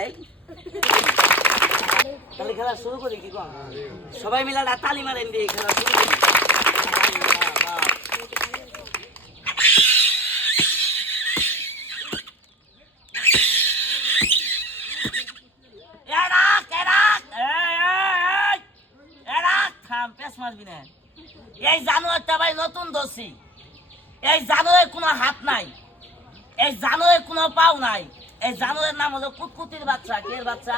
এই। তাহলে খেলা সবাই মিলে তালি মারেন দিয়ে খেলা শুরু। এই জানোয়ারটা ভাই নতুন দোষী এই জানোয়ারের কোনো হাত নাই। এই জানোয়ারের কোনো পাও নাই। এই জানোয়ারের নাম হলো কুতকুতির বাচ্চা। কে বাচ্চা?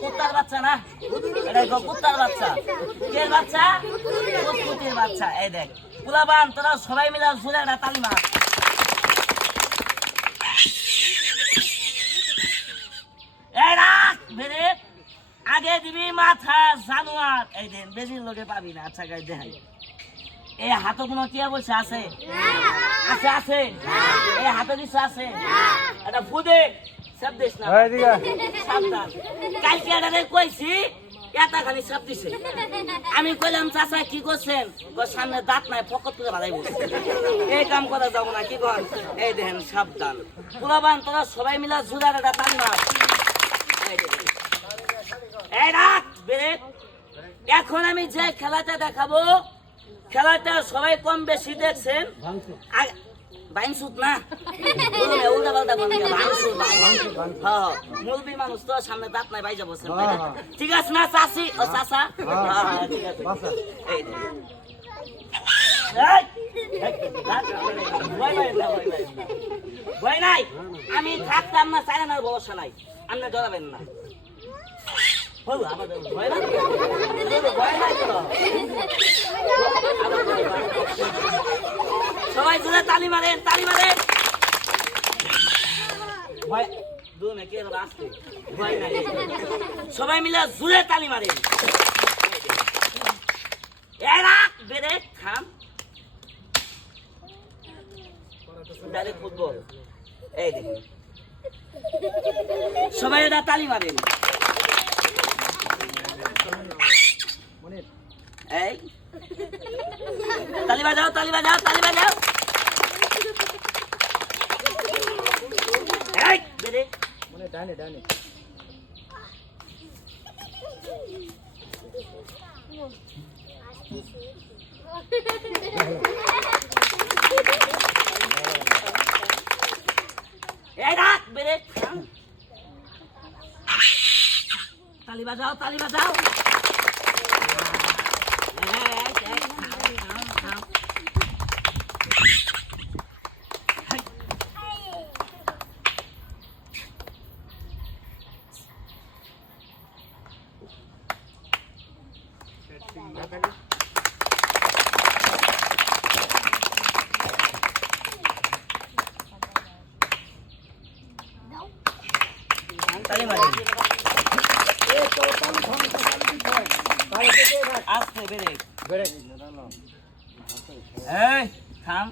কুত্তার বাচ্চা না? এটা কুত্তার বাচ্চা। কে বাচ্চা? কুতকুতির বাচ্চা। এই দেখ পুলাবান তোরা সবাই মিলে জুড়ে একটা তালি মার। আগে দিবি মাথা জানোয়ার। এই দেন বেশি লোকে পাবি না। আচ্ছা গাই দেখাই। এই হাতে কোনো টিয়া বসে আছে? আছে আছে? এই হাতে কিছু আছে? এটা ফুদে? সব দিস না। সাবধান। কালকে এটা কইছি এটা খালি সব দিছে। আমি কইলাম চাচা কি করছেন? সামনে দাঁত নাই ফকত তুলে ভালাই এই কাম করা যাব না কি কর? এই দেখেন সাবধান। পুরাবান তোরা সবাই মিলা জুদার একটা টান মার। এই রাখ ব্রেক। এখন আমি যে খেলাটা দেখাবো খেলাটা সবাই কম বেশি দেখছেন। বাইনসুত না? উল্টা পাল্টা বাইনসুত, বাইনসুত। হ্যাঁ, হ্যাঁ, মানুষ তো সামনে দাঁত নাই বাইজা বসেন। তাই না? ঠিক আছে না চাষি ও চাষা হ্যাঁ, হ্যাঁ, ঠিক আছে। এই ভয় নাই? আমি থাকতাম না চাই না ভরসা নাই। আপনি ডরাবেন না। ভয় নাই ভয় নাই। সবাই জোরে তালি মারেন তালি মারেন। সবাই মিলে জোরে তালি ডাইরেক্ট ফুটবল এই সবাই এটা তালি মারেন। এই। তালি বাজাও তালি বাজাও তালি বাজাও এই বেরে এই রাখ বেরে থাম। তালি বাজাও তালি বাজাও এই, এই, এই, থাম, থাম, থাম। তালি মারেন আস্তে বেরে এই থাম